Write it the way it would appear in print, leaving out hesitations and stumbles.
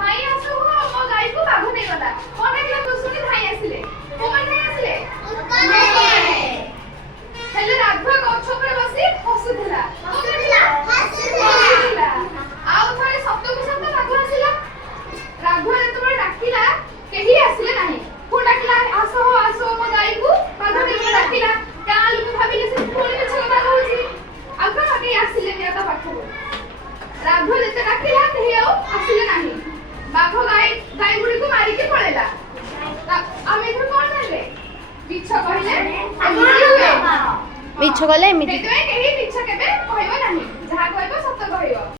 ଧାଇ ଆସୁ ମୋ ଗାଈକୁ ବାଘ ନେଇଗଲା। କଣ ଦେଖିଲା ତୁ ଶୁଣି ଧାଇ ଆସିଲେ। କୋଉମାନେ ଧାଇ ଆସିଲେ? ହେଲେ ରାଘବ ଗଛ ଉପରେ ବସି ହସୁଥିଲା। ଆଉ ଥରେ ସତକୁ ସତ ବାଘ ଆସିଲା। ରାଘବ ଯେତେବେଳେ ଡାକିଲା କେହି ଆସିଲେ ନାହିଁ। ପୁଣି ଡାକିଲା ଆସ ମୋ ଗାଈକୁ ବାଘ ନେଇଗଲା। ଡାକିଲା ଗାଁ ଲୋକ ଭାବିଲେ ସେ ପୁଣି ମିଛ କଥା କହୁଛି। ଆଉ କଣ କେହି ଆସିଲେନି ତା ପାଖକୁ। ରାଘବ ଯେତେ ଡାକିଲା କେହି ଆଉ ଆସିଲେ ନାହିଁ। ବାଘ ଗାଈ ଗୁଡ଼ିକୁ ମାରିକି ପଳେଇଲା। ଆମେ ଏଥର କଣ ଜାଣିଲେ? ମିଛ କହିଲେ ଏମିତି ହୁଏ। ମିଛ କଲେ ଏମିତି। ସେଥିପାଇଁ କେହି ମିଛ କେବେ କହିବ ନାହିଁ। ଯାହା କହିବ ସତ କହିବ।